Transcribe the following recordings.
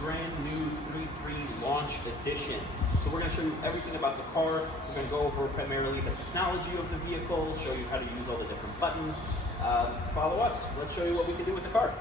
brand new 3.3 launch edition. So we're going to show you everything about the car. We're going to go over primarily the technology of the vehicle, show you how to use all the different buttons. Follow us. Let's show you what we can do with the car.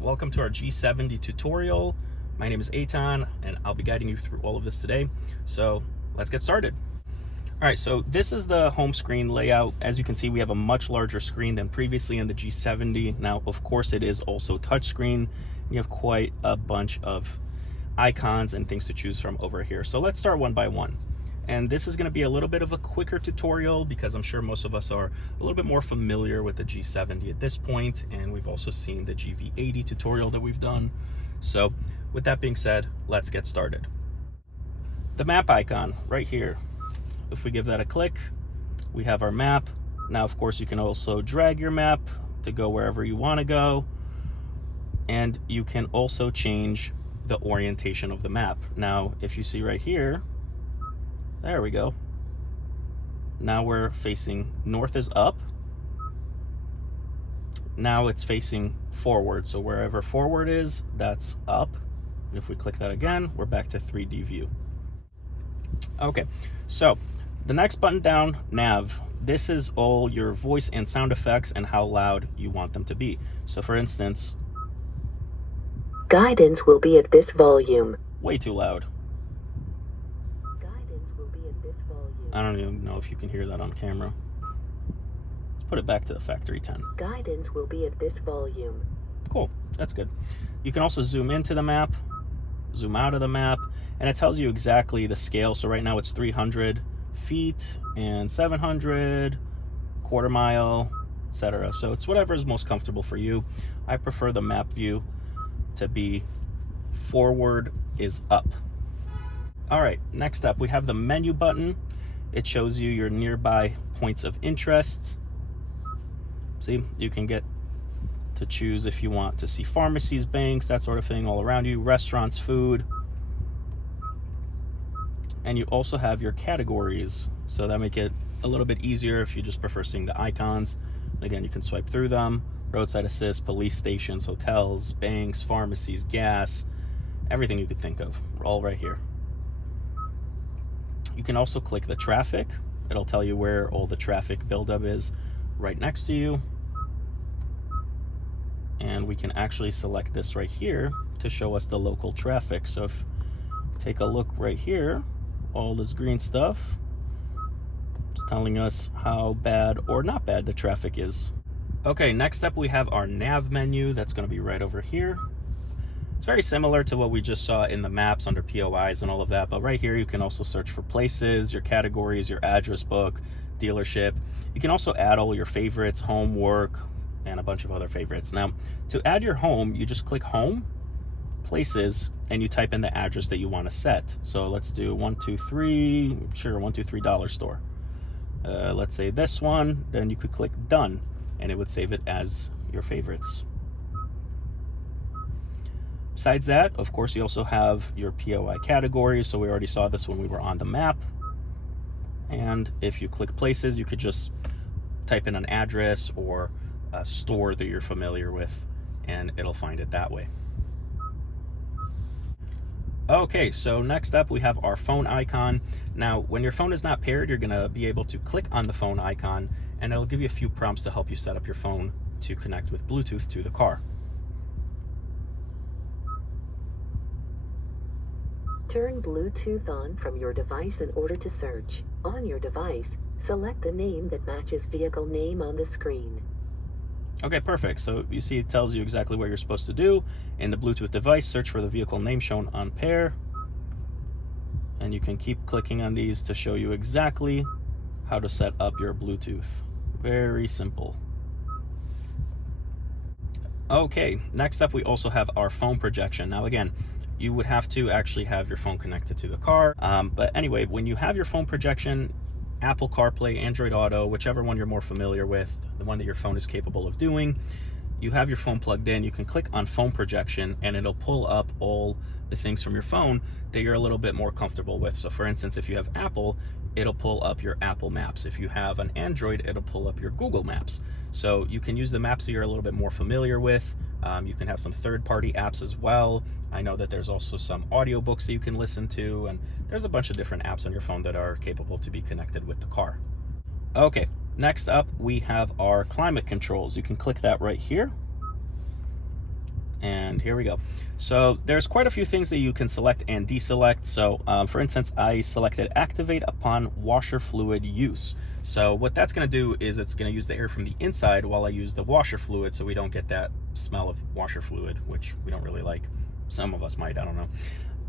Welcome to our G70 tutorial. My name is Eitan and I'll be guiding you through all of this today. So let's get started. All right, so this is the home screen layout. As you can see, we have a much larger screen than previously in the G70. Now, of course, it is also touchscreen. You have quite a bunch of icons and things to choose from over here. So let's start one by one. And this is going to be a little bit of a quicker tutorial because I'm sure most of us are a little bit more familiar with the G70 at this point, and we've also seen the GV80 tutorial that we've done. So with that being said, let's get started. The map icon right here. If we give that a click, we have our map. Now, of course, you can also drag your map to go wherever you want to go. And you can also change the orientation of the map. Now, if you see right here, there we go. Now we're facing north is up. Now it's facing forward. So wherever forward is, that's up. And if we click that again, we're back to 3D view. Okay, so the next button down, nav. This is all your voice and sound effects and how loud you want them to be. So for instance, guidance will be at this volume. Way too loud. I don't even know if you can hear that on camera. Let's put it back to the factory 10. Guidance will be at this volume. Cool, that's good. You can also zoom into the map, zoom out of the map, and it tells you exactly the scale. So right now it's 300 feet and 700, quarter mile, etc. So it's whatever is most comfortable for you. I prefer the map view to be forward is up. All right, next up we have the menu button. It shows you your nearby points of interest. See, you can get to choose if you want to see pharmacies, banks, that sort of thing all around you, restaurants, food. And you also have your categories. So that make it a little bit easier if you just prefer seeing the icons. Again, you can swipe through them. Roadside assist, police stations, hotels, banks, pharmacies, gas, everything you could think of, all right here. You can also click the traffic. It'll tell you where all the traffic buildup is right next to you. And we can actually select this right here to show us the local traffic. So if you take a look right here, all this green stuff, it's telling us how bad or not bad the traffic is. Okay, next up we have our nav menu. That's going to be right over here. It's very similar to what we just saw in the maps under POIs and all of that, but right here you can also search for places, your categories, your address book, dealership. You can also add all your favorites, home, work, and a bunch of other favorites. Now, to add your home, you just click home, places, and you type in the address that you want to set. So let's do 123, sure, 123 Dollar Store. Let's say this one, then you could click done, and it would save it as your favorites. Besides that, of course, you also have your POI categories. So we already saw this when we were on the map. And if you click places, you could just type in an address or a store that you're familiar with, and it'll find it that way. Okay, so next up we have our phone icon. Now, when your phone is not paired, you're gonna be able to click on the phone icon, and it'll give you a few prompts to help you set up your phone to connect with Bluetooth to the car. Turn Bluetooth on from your device in order to search. On your device, select the name that matches vehicle name on the screen. Okay, perfect. So you see it tells you exactly what you're supposed to do. In the Bluetooth device, search for the vehicle name shown on pair. And you can keep clicking on these to show you exactly how to set up your Bluetooth. Very simple. Okay, next up we also have our phone projection. Now again, you would have to actually have your phone connected to the car. But anyway, when you have your phone projection, Apple CarPlay, Android Auto, whichever one you're more familiar with, the one that your phone is capable of doing, you have your phone plugged in, you can click on phone projection and it'll pull up all the things from your phone that you're a little bit more comfortable with. So for instance, if you have Apple, it'll pull up your Apple Maps. If you have an Android, it'll pull up your Google Maps. So you can use the maps that you're a little bit more familiar with. You can have some third-party apps as well. I know that there's also some audiobooks that you can listen to, and there's a bunch of different apps on your phone that are capable to be connected with the car. Okay, next up we have our climate controls. You can click that right here. And here we go. So there's quite a few things that you can select and deselect. So for instance, I selected activate upon washer fluid use. So what that's going to do is it's going to use the air from the inside while I use the washer fluid, so we don't get that smell of washer fluid, which we don't really like. Some of us might, I don't know.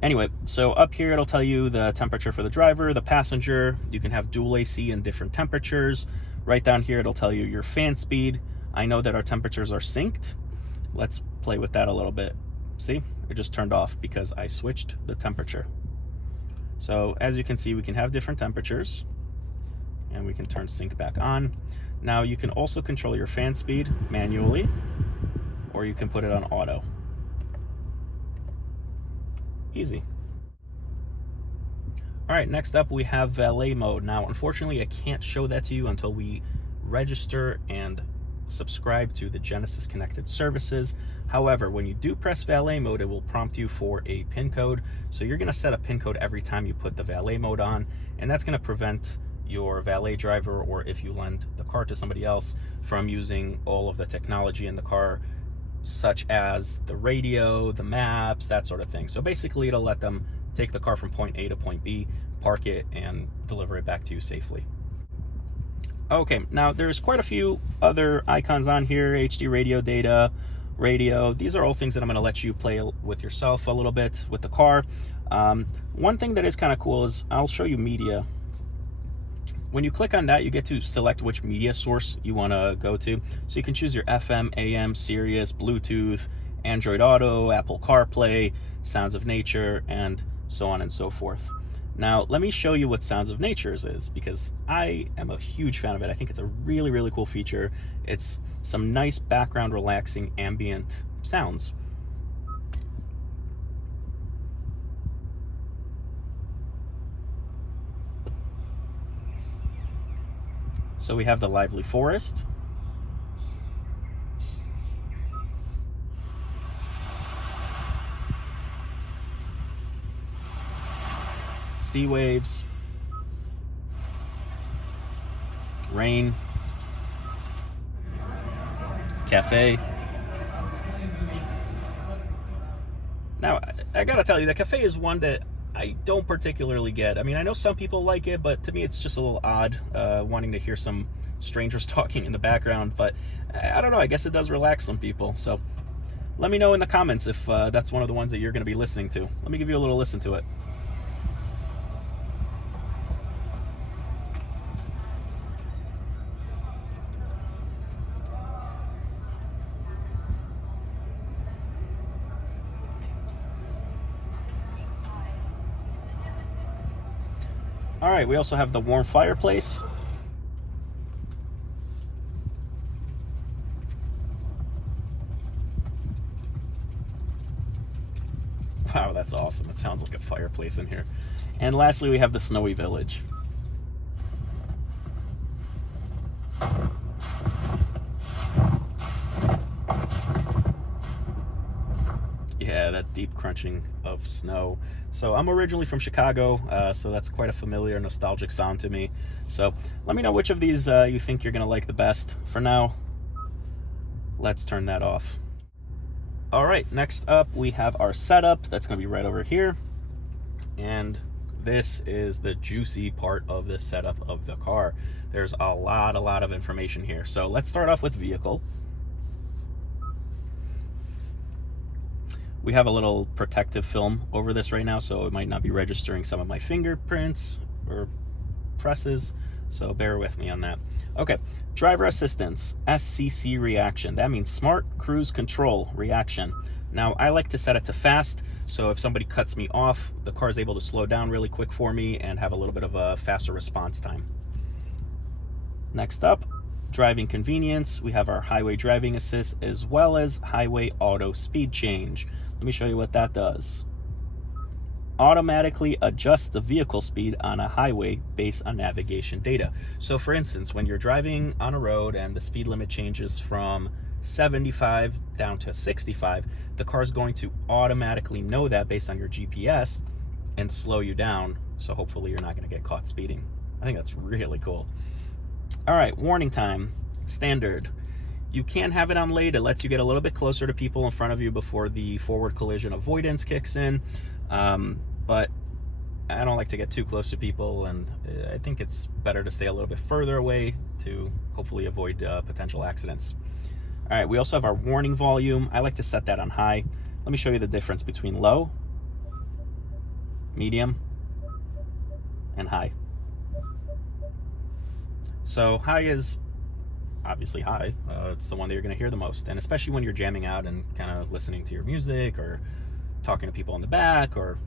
Anyway, so up here it'll tell you the temperature for the driver, the passenger. You can have dual AC in different temperatures. Right down here it'll tell you your fan speed. I know that our temperatures are synced. Let's play with that a little bit. See, it just turned off because I switched the temperature. So as you can see, we can have different temperatures and we can turn sync back on. Now you can also control your fan speed manually, or you can put it on auto. Easy. All right, next up we have Valet Mode. Now, unfortunately, I can't show that to you until we register and subscribe to the Genesis connected services. However, when you do press Valet Mode, it will prompt you for a PIN code. So you're gonna set a PIN code every time you put the Valet Mode on, and that's gonna prevent your valet driver, or if you lend the car to somebody else, from using all of the technology in the car, such as the radio, the maps, that sort of thing. So basically it'll let them take the car from point A to point B, park it, and deliver it back to you safely. Okay, now there's quite a few other icons on here: HD radio data, radio. These are all things that I'm gonna let you play with yourself a little bit with the car. One thing that is kind of cool is I'll show you media. When you click on that, you get to select which media source you want to go to. So you can choose your FM, AM, Sirius, Bluetooth, Android Auto, Apple CarPlay, Sounds of Nature, and so on and so forth. Now, let me show you what Sounds of Nature is, because I am a huge fan of it. I think it's a really, really cool feature. It's some nice background relaxing ambient sounds. So we have the lively forest. Sea waves. Rain. Cafe. Now, I gotta tell you, the cafe is one that I don't particularly get. I mean, I know some people like it, but to me it's just a little odd, wanting to hear some strangers talking in the background. But I don't know, I guess it does relax some people. So let me know in the comments if that's one of the ones that you're going to be listening to. Let me give you a little listen to it. All right, we also have the warm fireplace. That's awesome. It sounds like a fireplace in here. And lastly, we have the Snowy Village. Yeah, that deep crunching of snow. So I'm originally from Chicago, so that's quite a familiar, nostalgic sound to me. So let me know which of these you think you're gonna like the best. For now, let's turn that off. All right, next up we have our setup. That's gonna be right over here. And this is the juicy part of this setup of the car. There's a lot of information here. So let's start off with vehicle. We have a little protective film over this right now, so it might not be registering some of my fingerprints or presses, so bear with me on that. Okay, driver assistance, SCC reaction. That means smart cruise control reaction. Now, I like to set it to fast, so if somebody cuts me off, the car is able to slow down really quick for me and have a little bit of a faster response time. Next up, driving convenience. We have our highway driving assist as well as highway auto speed change. Let me show you what that does. Automatically adjusts the vehicle speed on a highway based on navigation data. So for instance, when you're driving on a road and the speed limit changes from 75 down to 65, the car is going to automatically know that based on your GPS and slow you down. So hopefully you're not going to get caught speeding. I think that's really cool. All right, warning time, standard. You can have it on late. It lets you get a little bit closer to people in front of you before the forward collision avoidance kicks in. But I don't like to get too close to people, and I think it's better to stay a little bit further away to hopefully avoid potential accidents. All right, we also have our warning volume. I like to set that on high. Let me show you the difference between low, medium, and high. So high is obviously high. It's the one that you're going to hear the most, and especially when you're jamming out and kind of listening to your music or talking to people in the back, or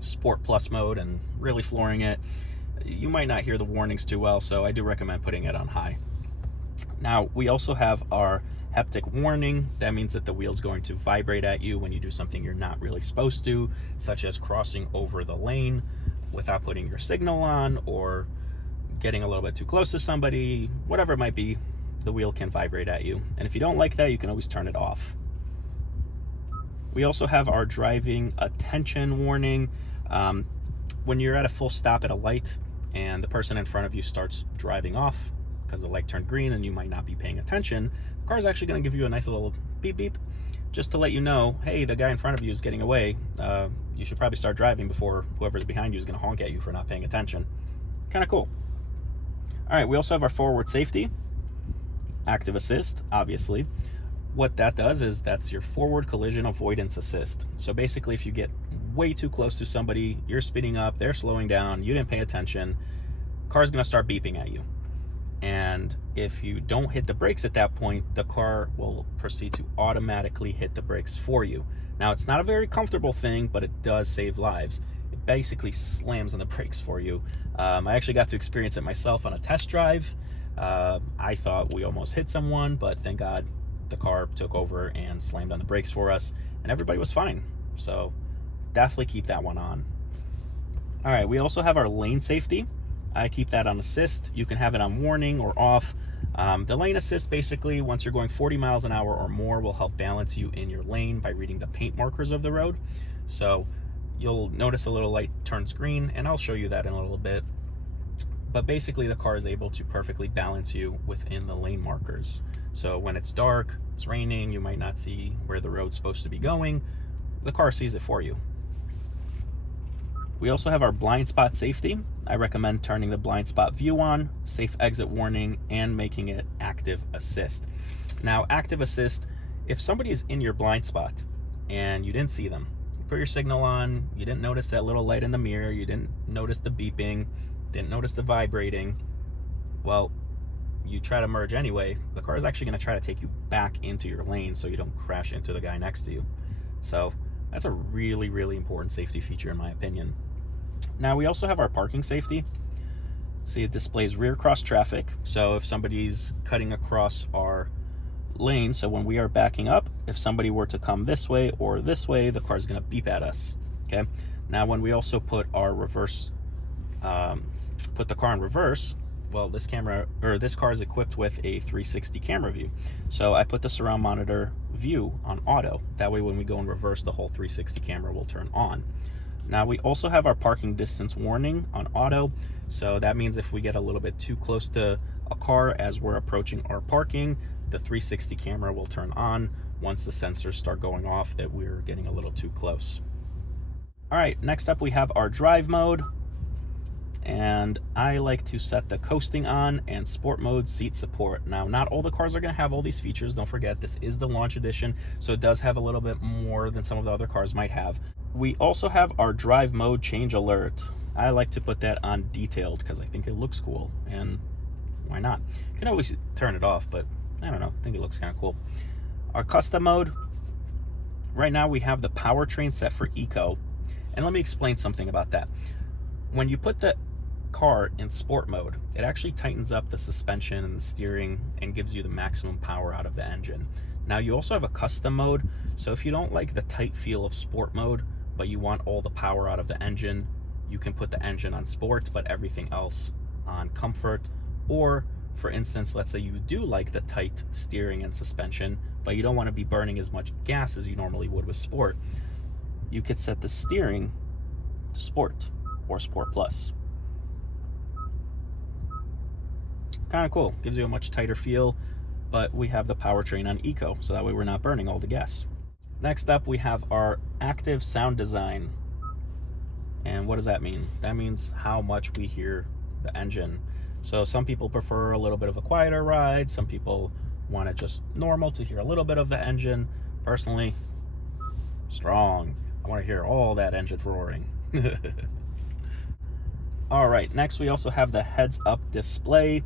Sport Plus mode and really flooring it, you might not hear the warnings too well, so I do recommend putting it on high. Now, we also have our haptic warning. That means that the wheel's going to vibrate at you when you do something you're not really supposed to, such as crossing over the lane without putting your signal on, or getting a little bit too close to somebody. Whatever it might be, the wheel can vibrate at you. And if you don't like that, you can always turn it off. We also have our driving attention warning. When you're at a full stop at a light and the person in front of you starts driving off because the light turned green and you might not be paying attention, the car is actually going to give you a nice little beep beep just to let you know, hey, the guy in front of you is getting away. You should probably start driving before whoever's behind you is going to honk at you for not paying attention. Kind of cool. All right, we also have our forward safety, active assist, obviously. What that does is that's your forward collision avoidance assist. So basically, if you get way too close to somebody, you're speeding up, they're slowing down, you didn't pay attention, car's gonna start beeping at you. And if you don't hit the brakes at that point, the car will proceed to automatically hit the brakes for you. Now, it's not a very comfortable thing, but it does save lives. It basically slams on the brakes for you. I actually got to experience it myself on a test drive. I thought we almost hit someone, but thank God the car took over and slammed on the brakes for us, and everybody was fine. So definitely keep that one on. All right, we also have our lane safety. I keep that on assist. You can have it on warning or off. The lane assist, basically, once you're going 40 miles an hour or more, will help balance you in your lane by reading the paint markers of the road. So you'll notice a little light turns green, and I'll show you that in a little bit. But basically, the car is able to perfectly balance you within the lane markers. So when it's dark, it's raining, you might not see where the road's supposed to be going. The car sees it for you. We also have our blind spot safety. I recommend turning the blind spot view on, safe exit warning, and making it active assist. Now, active assist, if somebody is in your blind spot and you didn't see them, you put your signal on, you didn't notice that little light in the mirror, you didn't notice the beeping, didn't notice the vibrating, well, you try to merge anyway, the car is actually going to try to take you back into your lane so you don't crash into the guy next to you. So that's a really, really important safety feature in my opinion. Now, we also have our parking safety. See, it displays rear cross traffic. So if somebody's cutting across our lane, so when we are backing up, if somebody were to come this way or this way, the car's going to beep at us. Okay, now when we also put our reverse, put the car in reverse, well, this car is equipped with a 360 camera view. So I put the surround monitor view on auto. That way when we go in reverse, the whole 360 camera will turn on. Now we also have our parking distance warning on auto. So that means if we get a little bit too close to a car as we're approaching our parking, the 360 camera will turn on once the sensors start going off that we're getting a little too close. All right, next up we have our drive mode. And I like to set the coasting on and sport mode seat support. Now, not all the cars are going to have all these features. Don't forget, this is the launch edition, so it does have a little bit more than some of the other cars might have. We also have our drive mode change alert. I like to put that on detailed because I think it looks cool, and why not? You can always turn it off, but I don't know, I think it looks kind of cool. Our custom mode, right now we have the powertrain set for eco, and let me explain something about that. When you put the car in sport mode, it actually tightens up the suspension and the steering and gives you the maximum power out of the engine. Now you also have a custom mode, so if you don't like the tight feel of sport mode but you want all the power out of the engine, you can put the engine on sport but everything else on comfort. Or for instance, let's say you do like the tight steering and suspension but you don't want to be burning as much gas as you normally would with sport, you could set the steering to sport or sport plus. Kind of cool, gives you a much tighter feel, but we have the powertrain on eco, so that way we're not burning all the gas. Next up, we have our active sound design. And what does that mean? That means how much we hear the engine. So some people prefer a little bit of a quieter ride, some people want it just normal to hear a little bit of the engine. Personally, strong. I want to hear all that engine roaring. All right, next we also have the heads-up display.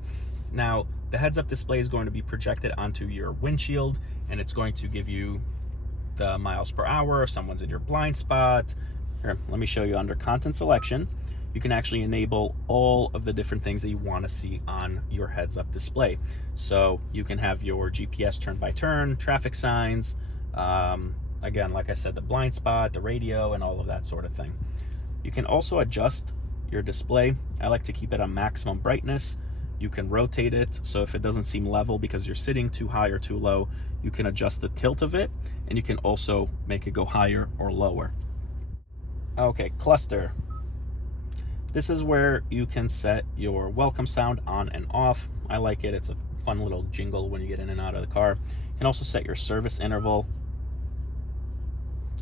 Now, the heads-up display is going to be projected onto your windshield, and it's going to give you the miles per hour if someone's in your blind spot. Here, let me show you under content selection. You can actually enable all of the different things that you want to see on your heads-up display. So you can have your GPS turn-by-turn, traffic signs, again, like I said, the blind spot, the radio, and all of that sort of thing. You can also adjust your display. I like to keep it on maximum brightness. You can rotate it, so if it doesn't seem level because you're sitting too high or too low, you can adjust the tilt of it, and you can also make it go higher or lower. Okay, cluster. This is where you can set your welcome sound on and off. I like it. It's a fun little jingle when you get in and out of the car. You can also set your service interval.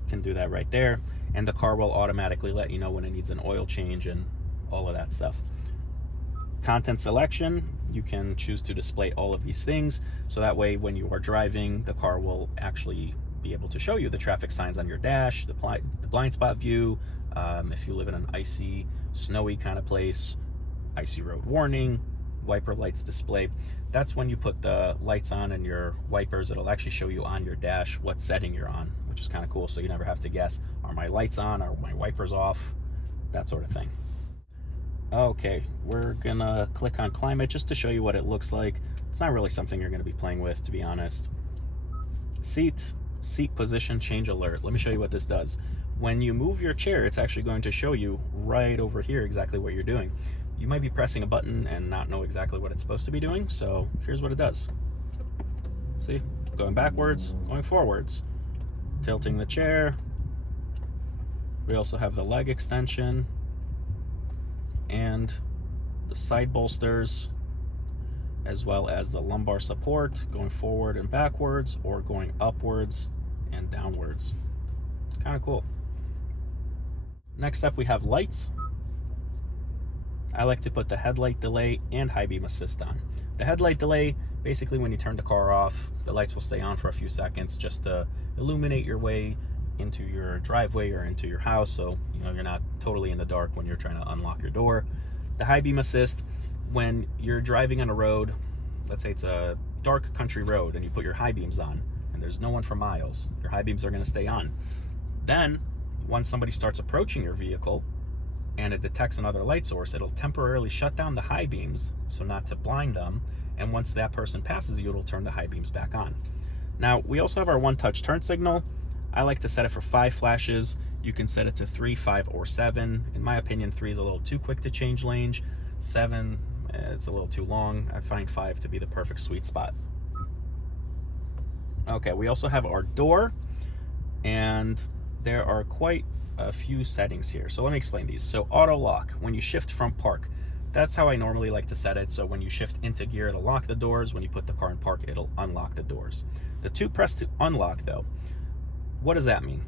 You can do that right there, and the car will automatically let you know when it needs an oil change and all of that stuff. Content selection, you can choose to display all of these things, so that way when you are driving, the car will actually be able to show you the traffic signs on your dash, the blind spot view, if you live in an icy, snowy kind of place, icy road warning, wiper lights display. That's when you put the lights on and your wipers, it'll actually show you on your dash what setting you're on, which is kind of cool, so you never have to guess, are my lights on, are my wipers off, that sort of thing. Okay, we're gonna click on climate just to show you what it looks like. It's not really something you're gonna be playing with, to be honest. Seat position change alert. Let me show you what this does. When you move your chair, it's actually going to show you right over here exactly what you're doing. You might be pressing a button and not know exactly what it's supposed to be doing, so here's what it does. See, going backwards, going forwards, tilting the chair. We also have the leg extension and the side bolsters, as well as the lumbar support, going forward and backwards or going upwards and downwards. Kind of cool. Next up, we have lights. I like to put the headlight delay and high beam assist on. The headlight delay, basically when you turn the car off, the lights will stay on for a few seconds just to illuminate your way into your driveway or into your house, so you're not totally in the dark when you're trying to unlock your door. The high beam assist, when you're driving on a road, let's say it's a dark country road and you put your high beams on and there's no one for miles, your high beams are going to stay on. Then once somebody starts approaching your vehicle and it detects another light source, it'll temporarily shut down the high beams so not to blind them, and once that person passes you, it'll turn the high beams back on. Now we also have our one touch turn signal. I like to set it for 5 flashes. You can set it to 3, 5, or 7. In my opinion, 3 is a little too quick to change lanes. 7, it's a little too long. I find 5 to be the perfect sweet spot. Okay, we also have our door, and there are quite a few settings here. So let me explain these. So auto lock, when you shift from park, that's how I normally like to set it. So when you shift into gear, it'll lock the doors. When you put the car in park, it'll unlock the doors. The 2 press to unlock though, what does that mean?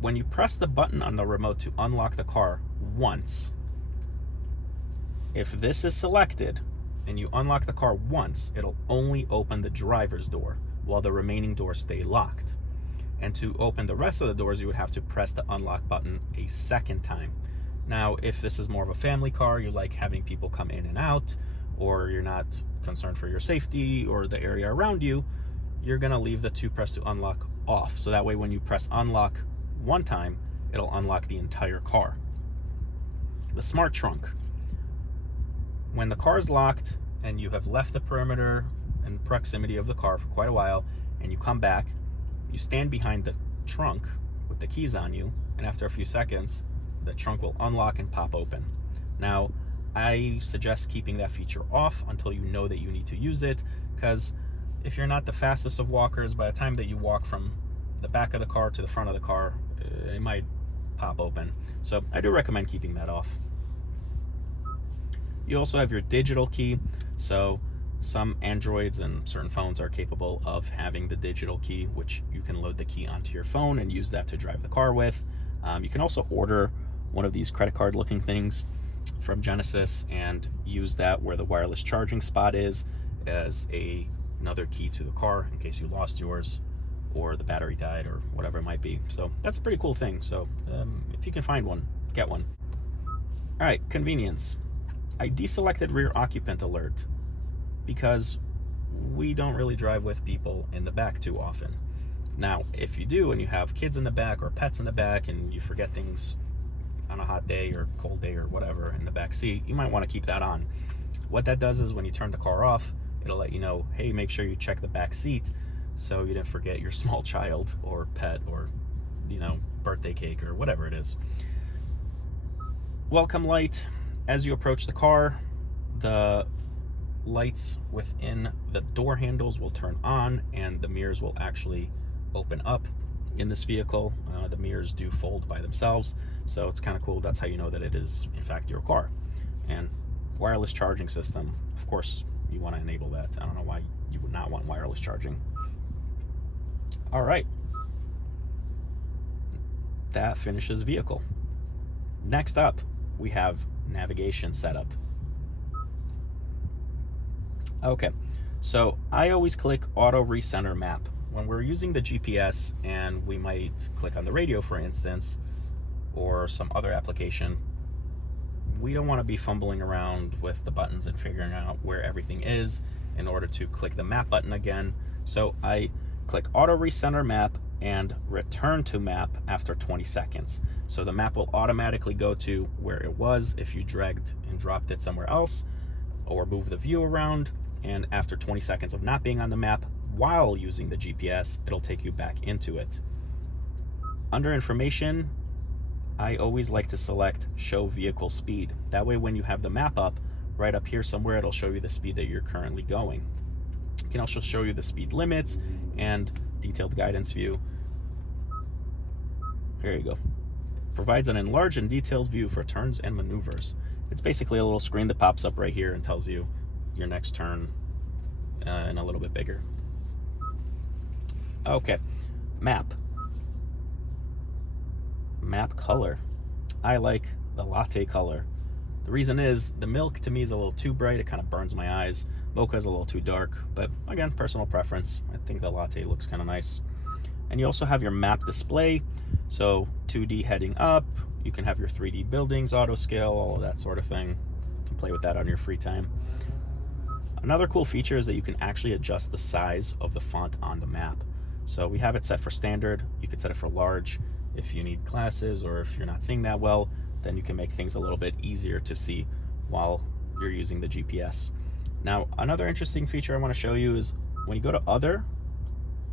When you press the button on the remote to unlock the car once, if this is selected and you unlock the car once, it'll only open the driver's door while the remaining doors stay locked. And to open the rest of the doors, you would have to press the unlock button a second time. Now, if this is more of a family car, you like having people come in and out, or you're not concerned for your safety or the area around you, you're gonna leave the 2 press to unlock off. So that way when you press unlock one time, it'll unlock the entire car. The smart trunk. When the car is locked and you have left the perimeter and proximity of the car for quite a while, and you come back, you stand behind the trunk with the keys on you, and after a few seconds, the trunk will unlock and pop open. Now, I suggest keeping that feature off until you know that you need to use it, because if you're not the fastest of walkers, by the time that you walk from the back of the car to the front of the car, it might pop open. So I do recommend keeping that off. You also have your digital key. So some Androids and certain phones are capable of having the digital key, which you can load the key onto your phone and use that to drive the car with. You can also order one of these credit card looking things from Genesis and use that where the wireless charging spot is as another key to the car in case you lost yours or the battery died or whatever it might be. So that's a pretty cool thing. So if you can find one, get one. All right, convenience. I deselected rear occupant alert because we don't really drive with people in the back too often. Now, if you do and you have kids in the back or pets in the back and you forget things on a hot day or cold day or whatever in the back seat, you might want to keep that on. What that does is when you turn the car off, it'll let you know, hey, make sure you check the back seat so you didn't forget your small child or pet or, you know, birthday cake or whatever it is. Welcome light. As you approach the car, the lights within the door handles will turn on and the mirrors will actually open up in this vehicle. The mirrors do fold by themselves, so it's kind of cool. That's how you know that it is in fact your car. And wireless charging system, of course you want to enable that. I don't know why you would not want wireless charging. All right, that finishes vehicle. Next up, we have navigation setup. Okay, so I always click auto recenter map. When we're using the GPS and we might click on the radio, for instance, or some other application, we don't want to be fumbling around with the buttons and figuring out where everything is in order to click the map button again. So I click auto recenter map and return to map after 20 seconds. So the map will automatically go to where it was if you dragged and dropped it somewhere else or move the view around. And after 20 seconds of not being on the map while using the GPS, it'll take you back into it. Under information, I always like to select show vehicle speed. That way when you have the map up, right up here somewhere, it'll show you the speed that you're currently going. It can also show you the speed limits and detailed guidance view. Here you go. Provides an enlarged and detailed view for turns and maneuvers. It's basically a little screen that pops up right here and tells you your next turn and a little bit bigger. Okay, map color. I like the latte color. The reason is the milk to me is a little too bright. It kind of burns my eyes. Mocha is a little too dark, but again, personal preference. I think the latte looks kind of nice. And you also have your map display. So 2D heading up, you can have your 3D buildings, auto scale, all of that sort of thing. You can play with that on your free time. Another cool feature is that you can actually adjust the size of the font on the map. So we have it set for standard. You could set it for large if you need glasses or if you're not seeing that well, then you can make things a little bit easier to see while you're using the GPS. Now, another interesting feature I want to show you is when you go to other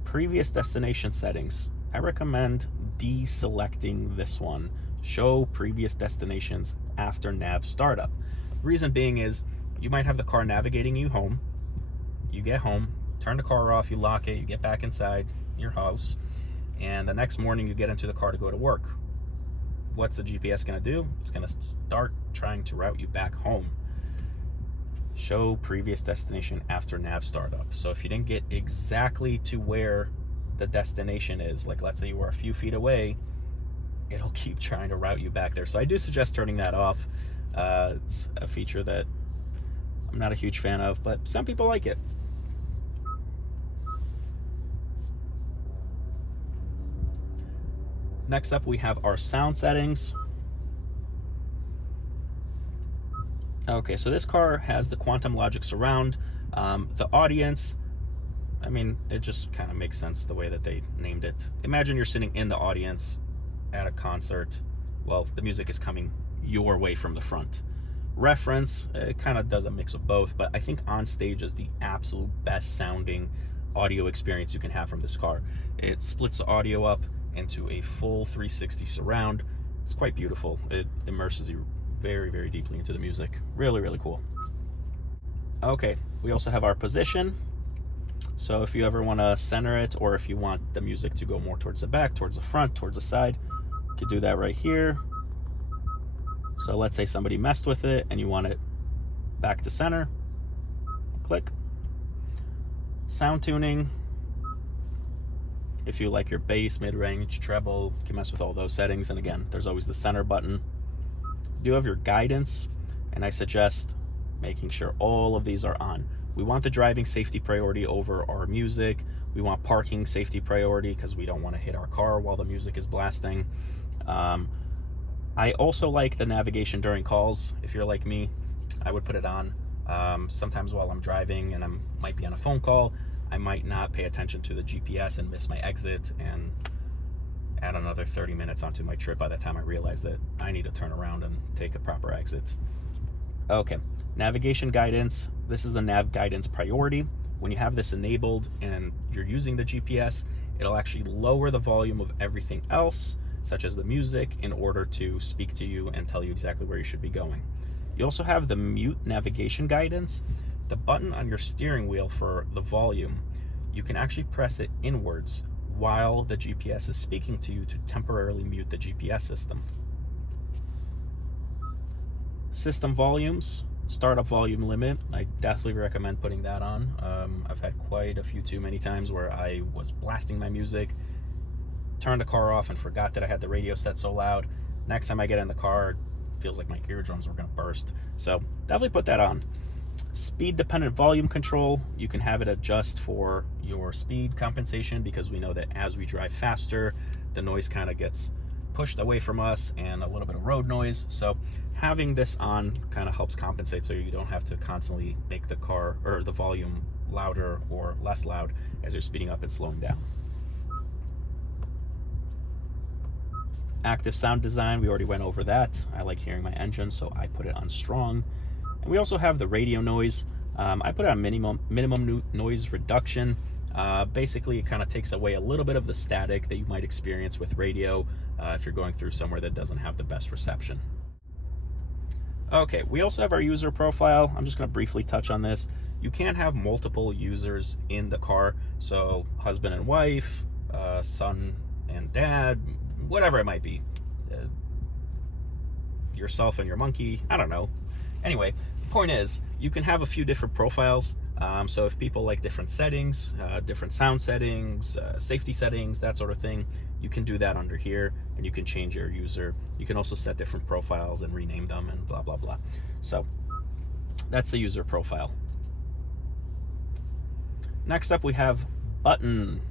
previous destination settings, I recommend deselecting this one. Show previous destinations after nav startup. The reason being is you might have the car navigating you home. You get home, turn the car off, you lock it, you get back inside your house, and the next morning you get into the car to go to work. What's the GPS going to do? It's going to start trying to route you back home. Show previous destination after nav startup. So if you didn't get exactly to where the destination is, like let's say you were a few feet away, it'll keep trying to route you back there. So I do suggest turning that off. It's a feature that I'm not a huge fan of, but some people like it. Next up, we have our sound settings. Okay, so this car has the Quantum Logic surround. The audience, I mean, it just kind of makes sense the way that they named it. Imagine you're sitting in the audience at a concert. Well, the music is coming your way from the front. Reference, it kind of does a mix of both, but I think on stage is the absolute best sounding audio experience you can have from this car. It splits the audio up into a full 360 surround. It's quite beautiful. It immerses you very, very deeply into the music. Really, really cool. Okay, we also have our position. So if you ever want to center it, or if you want the music to go more towards the back, towards the front, towards the side, you can do that right here. So let's say somebody messed with it and you want it back to center. Click. Sound tuning. If you like your bass, mid-range, treble, you can mess with all those settings. And again, there's always the center button. You do have your guidance, and I suggest making sure all of these are on. We want the driving safety priority over our music. We want parking safety priority because we don't want to hit our car while the music is blasting. I also like the navigation during calls. If you're like me, I would put it on. Sometimes while I'm driving and I might be on a phone call, I might not pay attention to the GPS and miss my exit and add another 30 minutes onto my trip by the time I realize that I need to turn around and take a proper exit. Okay, navigation guidance. This is the nav guidance priority. When you have this enabled and you're using the GPS, it'll actually lower the volume of everything else, such as the music, in order to speak to you and tell you exactly where you should be going. You also have the mute navigation guidance. The button on your steering wheel for the volume, you can actually press it inwards while the GPS is speaking to you to temporarily mute the GPS system. System volumes, startup volume limit. I definitely recommend putting that on. I've had quite a few too many times where I was blasting my music, turned the car off and forgot that I had the radio set so loud. Next time I get in the car, it feels like my eardrums were gonna burst. So definitely put that on. Speed dependent volume control, you can have it adjust for your speed compensation, because we know that as we drive faster, the noise kind of gets pushed away from us and a little bit of road noise. So having this on kind of helps compensate, so you don't have to constantly make the car or the volume louder or less loud as you're speeding up and slowing down. Active sound design, we already went over that. I like hearing my engine, so I put it on strong. And we also have the radio noise. I put it on minimum noise reduction. Basically, it kind of takes away a little bit of the static that you might experience with radio if you're going through somewhere that doesn't have the best reception. Okay, we also have our user profile. I'm just going to briefly touch on this. You can have multiple users in the car, so husband and wife, son and dad, whatever it might be. Yourself and your monkey, I don't know. Anyway, the point is, you can have a few different profiles. So if people like different settings, different sound settings, safety settings, that sort of thing, you can do that under here, and you can change your user. You can also set different profiles and rename them and blah, blah, blah. So that's the user profile. Next up, we have button.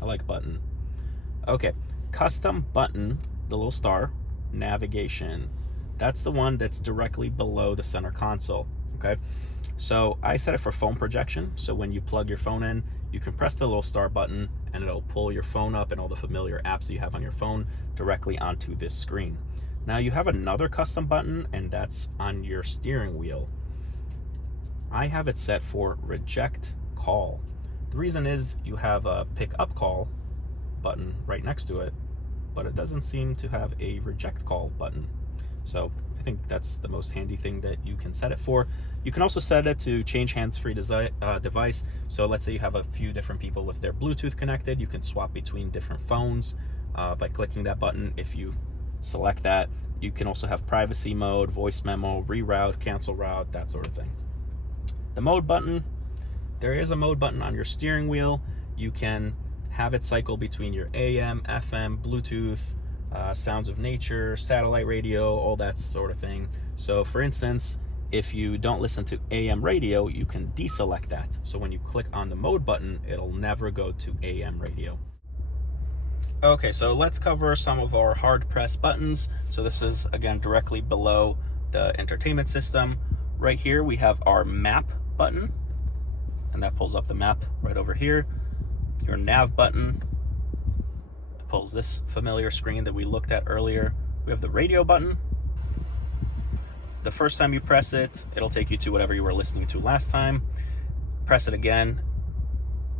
I like button. Okay, custom button, the little star, navigation. That's the one that's directly below the center console, okay? So I set it for phone projection. So when you plug your phone in, you can press the little star button and it'll pull your phone up and all the familiar apps that you have on your phone directly onto this screen. Now you have another custom button, and that's on your steering wheel. I have it set for reject call. The reason is you have a pick up call button right next to it, but it doesn't seem to have a reject call button. So I think that's the most handy thing that you can set it for. You can also set it to change hands-free device. So let's say you have a few different people with their Bluetooth connected. You can swap between different phones by clicking that button. If you select that, you can also have privacy mode, voice memo, reroute, cancel route, that sort of thing. The mode button, there is a mode button on your steering wheel. You can have it cycle between your AM, FM, Bluetooth, sounds of nature, satellite radio, all that sort of thing. So for instance, if you don't listen to AM radio, you can deselect that. So when you click on the mode button, it'll never go to AM radio. Okay, so let's cover some of our hard press buttons. So this is, again, directly below the entertainment system. Right here, we have our map button, and that pulls up the map right over here. Your nav button pulls this familiar screen that we looked at earlier. We have the radio button. The first time you press it, it'll take you to whatever you were listening to last time. Press it again,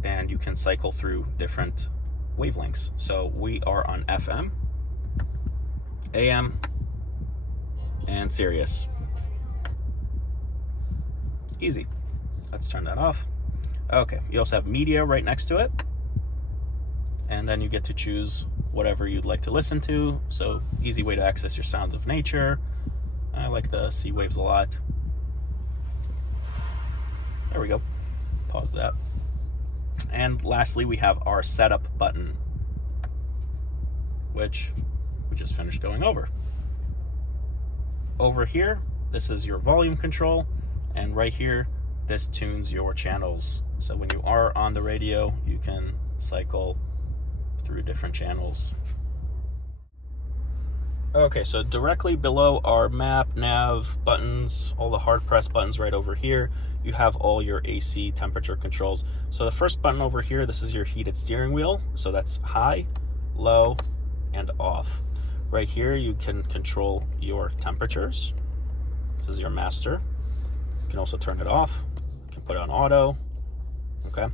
and you can cycle through different wavelengths. So we are on FM, AM, and Sirius. Easy. Let's turn that off. Okay, you also have media right next to it. And then you get to choose whatever you'd like to listen to. So easy way to access your sounds of nature. I like the sea waves a lot. There we go. Pause that. And lastly, we have our setup button, which we just finished going over. Over here, this is your volume control. And right here, this tunes your channels. So when you are on the radio, you can cycle through different channels. Okay, so directly below our map, nav buttons, all the hard press buttons right over here, you have all your AC temperature controls. So the first button over here, this is your heated steering wheel. So that's high, low, and off. Right here, you can control your temperatures. This is your master. You can also turn it off. You can put it on auto. Okay.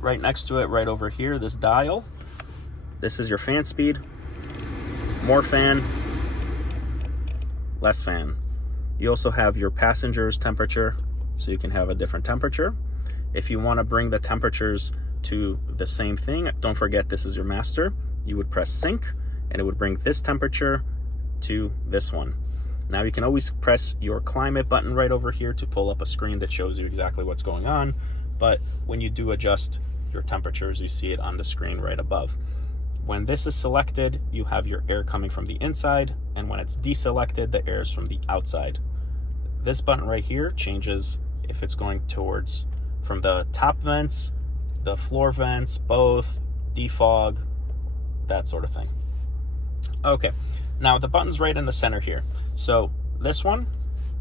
Right next to it, right over here, this dial. This is your fan speed. More fan, less fan. You also have your passenger's temperature, so you can have a different temperature. If you want to bring the temperatures to the same thing, don't forget this is your master. You would press sync, and it would bring this temperature to this one. Now you can always press your climate button right over here to pull up a screen that shows you exactly what's going on. But when you do adjust your temperatures, you see it on the screen right above. When this is selected, you have your air coming from the inside, and when it's deselected, the air is from the outside. This button right here changes if it's going towards from the top vents, the floor vents, both, defog, that sort of thing. Okay, now the button's right in the center here. So this one,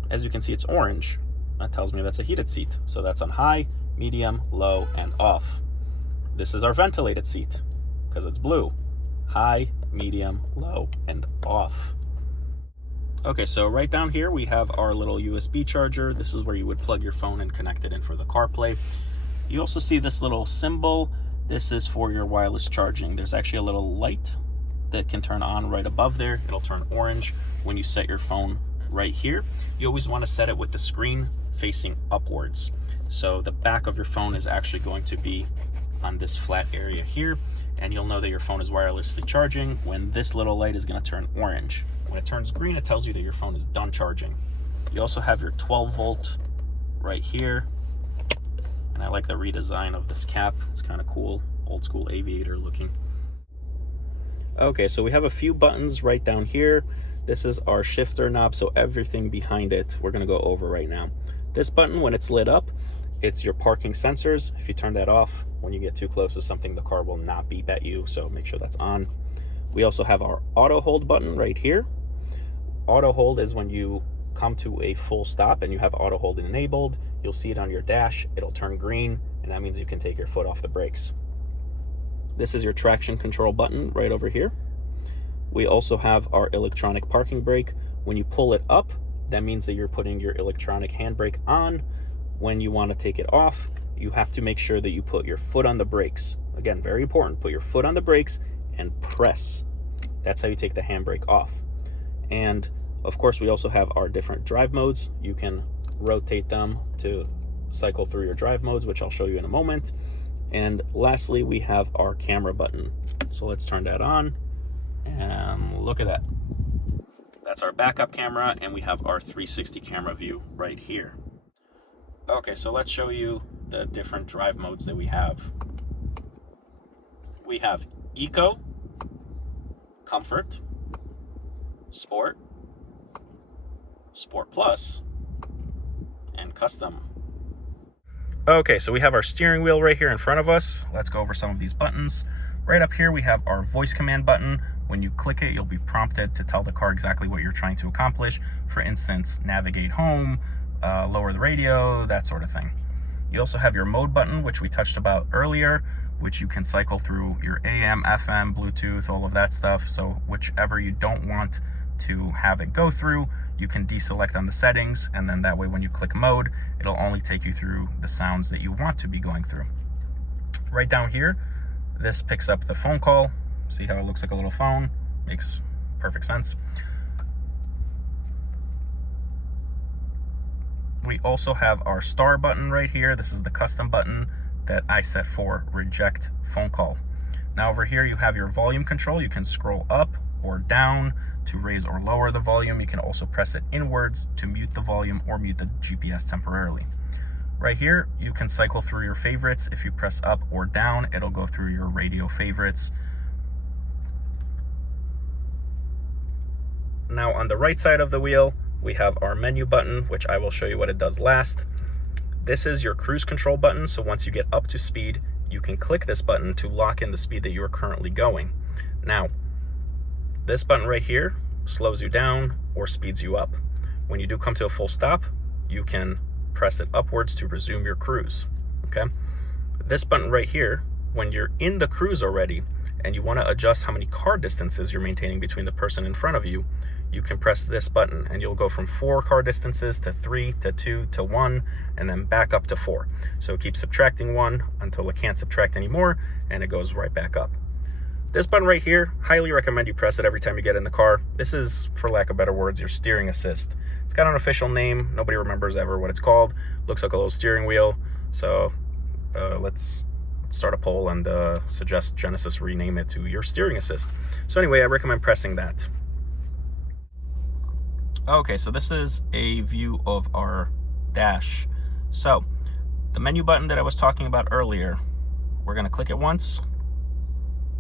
as you can see, it's orange. That tells me that's a heated seat. So that's on high, medium, low, and off. This is our ventilated seat because it's blue. High, medium, low, and off. Okay, so right down here we have our little USB charger. This is where you would plug your phone and connect it in for the CarPlay. You also see this little symbol. This is for your wireless charging. There's actually a little light that can turn on right above there. It'll turn orange when you set your phone right here. You always want to set it with the screen facing upwards. So the back of your phone is actually going to be on this flat area here, and you'll know that your phone is wirelessly charging when this little light is going to turn orange. When it turns green, it tells you that your phone is done charging. You also have your 12 volt right here, and I like the redesign of this cap. It's kind of cool, old school aviator looking. Okay, so we have a few buttons right down here. This is our shifter knob, so everything behind it we're going to go over right now. This button, when it's lit up, it's your parking sensors. If you turn that off, when you get too close to something, the car will not beep at you, so make sure that's on. We also have our auto hold button right here. Auto hold is when you come to a full stop and you have auto hold enabled. You'll see it on your dash. It'll turn green, and that means you can take your foot off the brakes. This is your traction control button right over here. We also have our electronic parking brake. When you pull it up, that means that you're putting your electronic handbrake on. When you want to take it off, you have to make sure that you put your foot on the brakes. Again, very important, put your foot on the brakes and press That's how you take the handbrake off. And of course, we also have our different drive modes. You can rotate them to cycle through your drive modes, which I'll show you in a moment. And lastly, we have our camera button. So let's turn that on, and look at that. That's our backup camera, and we have our 360 camera view right here. Okay, so let's show you the different drive modes that we have. We have Eco, Comfort, Sport, Sport Plus, and Custom. Okay, so we have our steering wheel right here in front of us. Let's go over some of these buttons. Right up here, we have our voice command button. When you click it, you'll be prompted to tell the car exactly what you're trying to accomplish. For instance, navigate home, lower the radio, that sort of thing. You also have your mode button, which we touched about earlier, which you can cycle through your AM, FM, Bluetooth, all of that stuff. So whichever you don't want to have it go through, you can deselect on the settings, and then that way when you click mode, it'll only take you through the sounds that you want to be going through. Right down here, this picks up the phone call. See how it looks like a little phone? Makes perfect sense. We also have our star button right here. This is the custom button that I set for reject phone call. Now over here you have your volume control. You can scroll up or down to raise or lower the volume. You can also press it inwards to mute the volume or mute the GPS temporarily. Right here, you can cycle through your favorites. If you press up or down, it'll go through your radio favorites. Now on the right side of the wheel, we have our menu button, which I will show you what it does last. This is your cruise control button. So once you get up to speed, you can click this button to lock in the speed that you are currently going. Now, this button right here slows you down or speeds you up. When you do come to a full stop, you can press it upwards to resume your cruise, okay? This button right here, when you're in the cruise already and you want to adjust how many car distances you're maintaining between the person in front of you, you can press this button and you'll go from 4 car distances to 3 to 2 to 1 and then back up to 4. So keep subtracting 1 until it can't subtract anymore and it goes right back up. This button right here, highly recommend you press it every time you get in the car. This is, for lack of better words, your steering assist. It's got an official name. Nobody remembers ever what it's called. Looks like a little steering wheel. So let's start a poll and suggest Genesis rename it to your steering assist. So anyway, I recommend pressing that. Okay, so this is a view of our dash. So the menu button that I was talking about earlier, we're gonna click it once.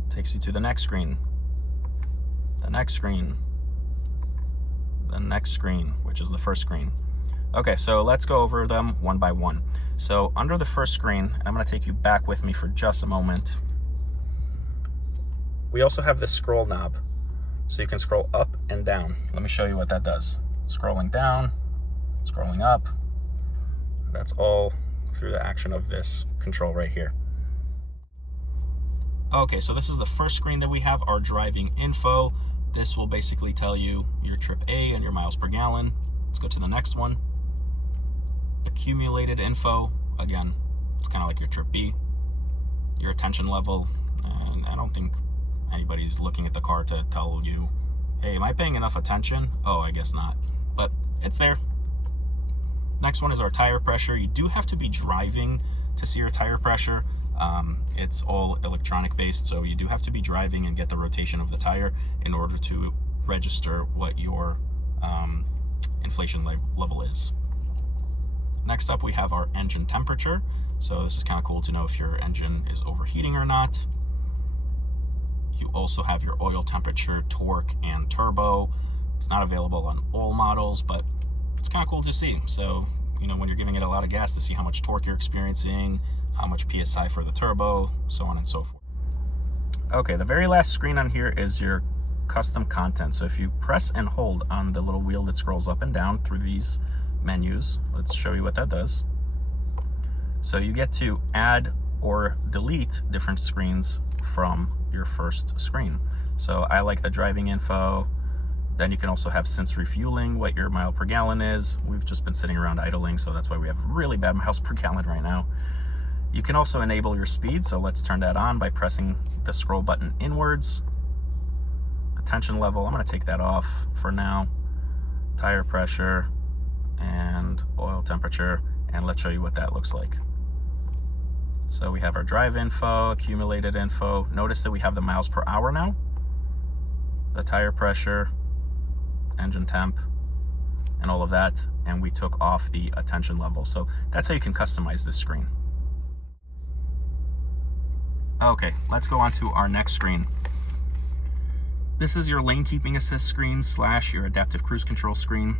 Takes you to the next screen, the next screen, the next screen, which is the first screen. Okay, so let's go over them one by one. So under the first screen, I'm gonna take you back with me for just a moment. We also have this scroll knob, so you can scroll up and down. Let me show you what that does. Scrolling down, scrolling up, that's all through the action of this control right here. Okay, so this is the first screen that we have, our driving info. This will basically tell you your trip A and your miles per gallon. Let's go to the next one. Accumulated info. Again, it's kind of like your trip B. Your attention level. And I don't think anybody's looking at the car to tell you, hey, am I paying enough attention? Oh, I guess not. But it's there. Next one is our tire pressure. You do have to be driving to see your tire pressure. It's all electronic based, so you do have to be driving and get the rotation of the tire in order to register what your inflation level is. Next up, we have our engine temperature. So this is kind of cool to know if your engine is overheating or not. You also have your oil temperature, torque, and turbo. It's not available on all models, but it's kind of cool to see. So, you know, when you're giving it a lot of gas, to see how much torque you're experiencing, how much PSI for the turbo, so on and so forth. Okay, the very last screen on here is your custom content. So if you press and hold on the little wheel that scrolls up and down through these menus, let's show you what that does. So you get to add or delete different screens from your first screen. So I like the driving info. Then you can also have since refueling, what your mile per gallon is. We've just been sitting around idling, so that's why we have really bad miles per gallon right now. You can also enable your speed, so let's turn that on by pressing the scroll button inwards. attention level, I'm going to take that off for now. Tire pressure and oil temperature, and let's show you what that looks like. So we have our drive info, accumulated info. Notice that we have the miles per hour now, the tire pressure, engine temp, and all of that, and we took off the attention level. So that's how you can customize this screen. Okay, let's go on to our next screen. This is your lane keeping assist screen / your adaptive cruise control screen.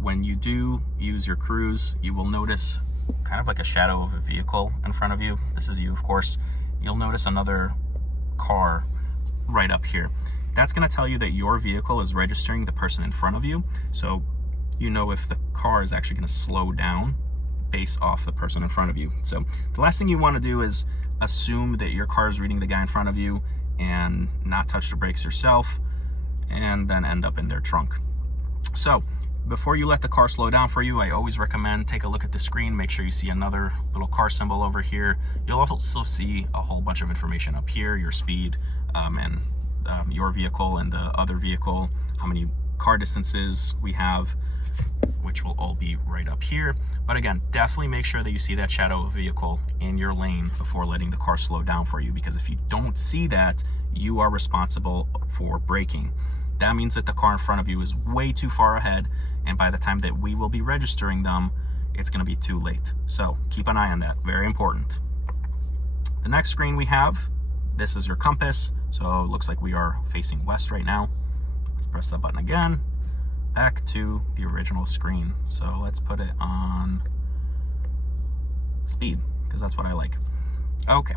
When you do use your cruise, you will notice kind of like a shadow of a vehicle in front of you. This is you, of course. You'll notice another car right up here. That's going to tell you that your vehicle is registering the person in front of you. So you know if the car is actually going to slow down based off the person in front of you. So the last thing you want to do is assume that your car is reading the guy in front of you and not touch the brakes yourself and then end up in their trunk. So before you let the car slow down for you, I always recommend take a look at the screen, make sure you see another little car symbol over here. You'll also see a whole bunch of information up here, your speed and your vehicle and the other vehicle, how many car distances we have, which will all be right up here. But again, definitely make sure that you see that shadow of a vehicle in your lane before letting the car slow down for you, because if you don't see that, you are responsible for braking. That means that the car in front of you is way too far ahead, and by the time that we will be registering them, it's going to be too late. So keep an eye on that, very important. The next screen we have, this is your compass. So it looks like we are facing west right now. Let's press that button again. Back to the original screen. So let's put it on speed, because that's what I like. Okay.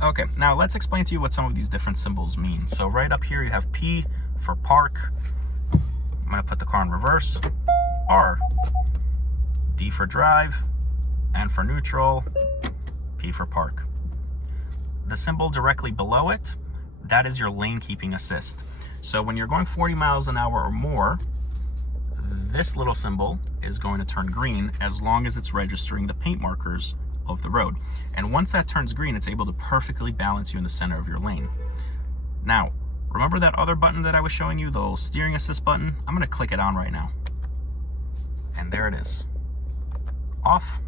Okay, now let's explain to you what some of these different symbols mean. So right up here you have P for park. I'm gonna put the car in reverse. R, D for drive, N for neutral, P for park. The symbol directly below it, that is your lane keeping assist. So when you're going 40 miles an hour or more, this little symbol is going to turn green as long as it's registering the paint markers of the road. And once that turns green, it's able to perfectly balance you in the center of your lane. Now, remember that other button that I was showing you, the little steering assist button? I'm gonna click it on right now. And there it is. Off,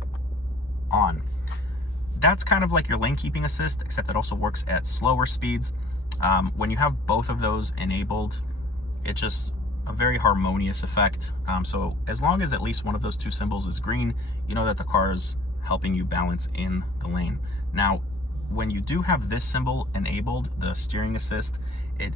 on. That's kind of like your lane keeping assist, except it also works at slower speeds. When you have both of those enabled, it's just a very harmonious effect. So as long as at least one of those two symbols is green, you know that the car is helping you balance in the lane. Now, when you do have this symbol enabled, the steering assist, it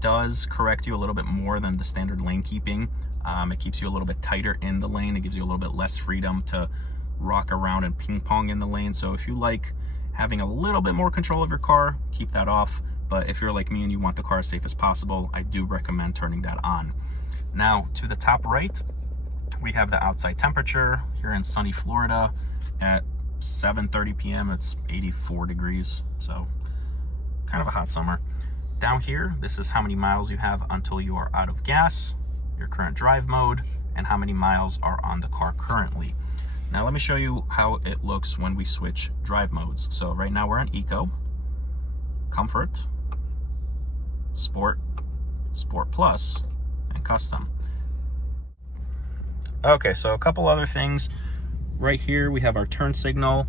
does correct you a little bit more than the standard lane keeping. It keeps you a little bit tighter in the lane. It gives you a little bit less freedom to rock around and ping pong in the lane. So if you like having a little bit more control of your car, keep that off. But if you're like me and you want the car as safe as possible, I do recommend turning that on. Now, to the top right, we have the outside temperature here in sunny Florida. At 7:30 p.m. it's 84 degrees, so kind of a hot summer. Down here, this is how many miles you have until you are out of gas, your current drive mode, and how many miles are on the car currently. Now let me show you how it looks when we switch drive modes. So right now we're on Eco, Comfort, Sport, Sport Plus, and Custom. Okay, so a couple other things. Right here we have our turn signal.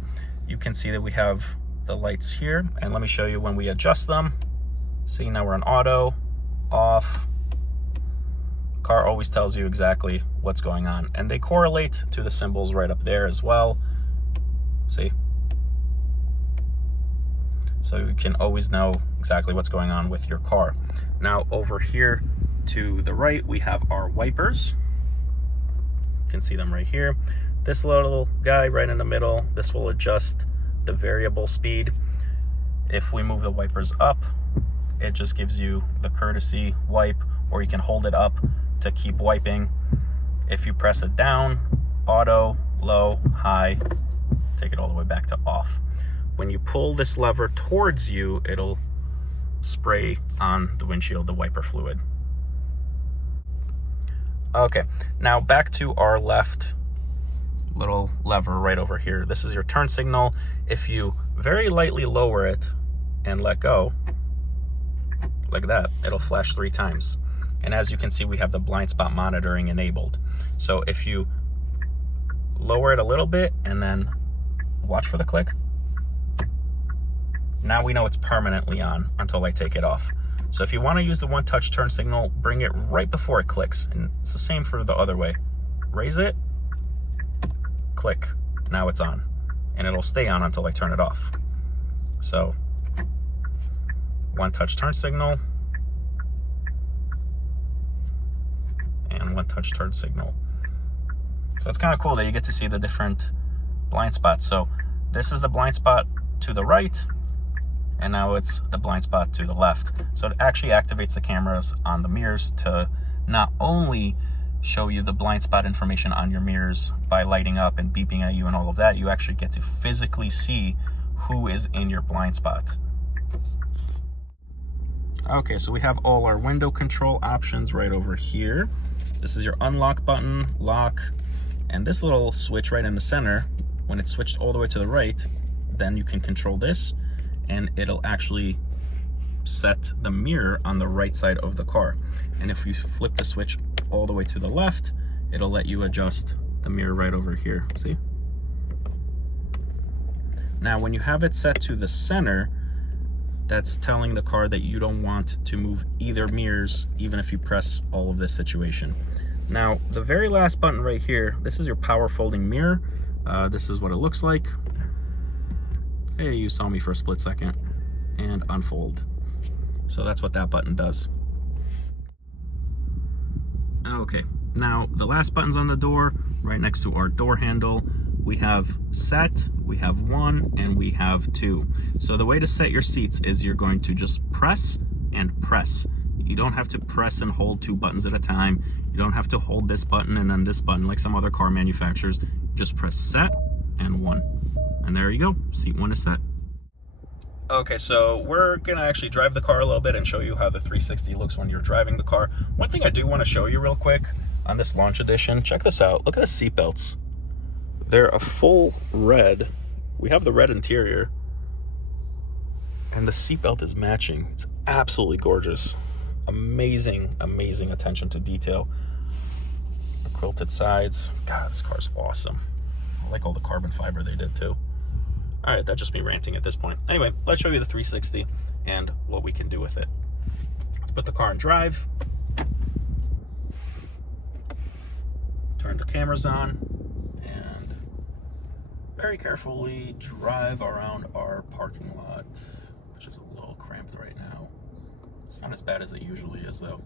You can see that we have the lights here, and let me show you when we adjust them. See, now we're on auto, off. Car always tells you exactly what's going on, and they correlate to the symbols right up there as well. See? So you can always know exactly what's going on with your car. Now over here to the right, we have our wipers. You can see them right here. This little guy right in the middle, this will adjust the variable speed. If we move the wipers up, it just gives you the courtesy wipe, or you can hold it up to keep wiping. If you press it down, auto, low, high, take it all the way back to off. When you pull this lever towards you, it'll spray on the windshield the wiper fluid. Okay, now back to our left little lever right over here. This is your turn signal. If you very lightly lower it and let go, like that, it'll flash 3 times. And as you can see, we have the blind spot monitoring enabled. So if you lower it a little bit and then watch for the click, now we know it's permanently on until I take it off. So if you want to use the one-touch turn signal, bring it right before it clicks. And it's the same for the other way. Raise it, click, now it's on. And it'll stay on until I turn it off. So, one-touch turn signal, and one-touch turn signal. So it's kind of cool that you get to see the different blind spots. So this is the blind spot to the right, and now it's the blind spot to the left. So it actually activates the cameras on the mirrors to not only show you the blind spot information on your mirrors by lighting up and beeping at you and all of that, you actually get to physically see who is in your blind spot. Okay, so we have all our window control options right over here. This is your unlock button, lock, and this little switch right in the center, when it's switched all the way to the right, then you can control this, and it'll actually set the mirror on the right side of the car. And if you flip the switch all the way to the left, it'll let you adjust the mirror right over here, see? Now, when you have it set to the center, that's telling the car that you don't want to move either mirrors, even if you press all of this situation. Now, the very last button right here, this is your power folding mirror. This is what it looks like. Hey, you saw me for a split second. And unfold. So that's what that button does. Okay, now the last button's on the door, right next to our door handle. We have set, we have 1, and we have 2. So the way to set your seats is you're going to just press and press. You don't have to press and hold 2 buttons at a time. You don't have to hold this button and then this button like some other car manufacturers. Just press set and 1. And there you go, seat 1 is set. Okay, so we're gonna actually drive the car a little bit and show you how the 360 looks when you're driving the car. One thing I do wanna show you real quick on this launch edition, check this out. Look at the seat belts. They're a full red. We have the red interior, and the seatbelt is matching. It's absolutely gorgeous. Amazing, amazing attention to detail. The quilted sides. God, this car's awesome. I like all the carbon fiber they did too. All right, that's just me ranting at this point. Anyway, let's show you the 360 and what we can do with it. Let's put the car in drive. Turn the cameras on. Very carefully drive around our parking lot, which is a little cramped right now. It's not as bad as it usually is though.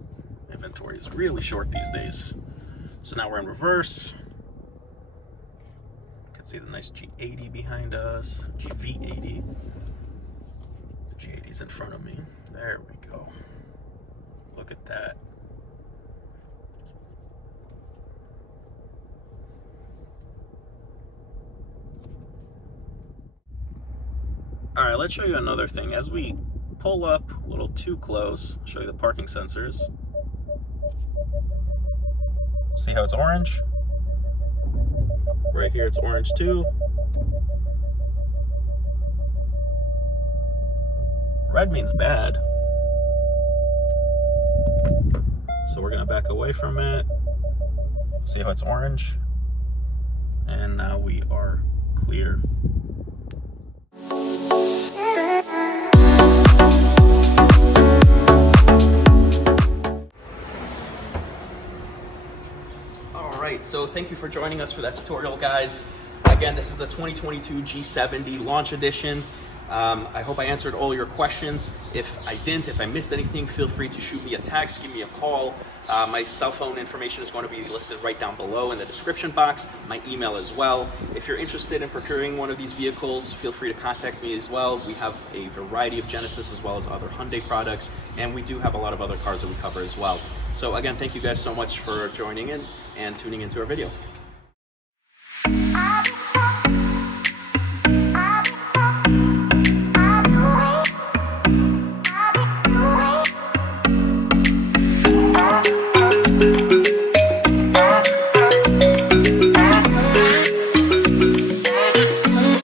Inventory is really short these days. So now we're in reverse. You can see the nice G80 behind us, GV80. The G80's in front of me. There we go. Look at that. All right, let's show you another thing. As we pull up a little too close, I'll show you the parking sensors. See how it's orange? Right here it's orange too. Red means bad. So we're gonna back away from it. See how it's orange? And now we are clear. So thank you for joining us for that tutorial, guys. Again, this is the 2022 G70 launch edition. I hope I answered all your questions. If I didn't, if I missed anything, feel free to shoot me a text, give me a call. My cell phone information is going to be listed right down below in the description box, my email as well. If you're interested in procuring one of these vehicles, feel free to contact me as well. We have a variety of Genesis as well as other Hyundai products, and we do have a lot of other cars that we cover as well. So again, thank you guys so much for joining in and tuning into our video.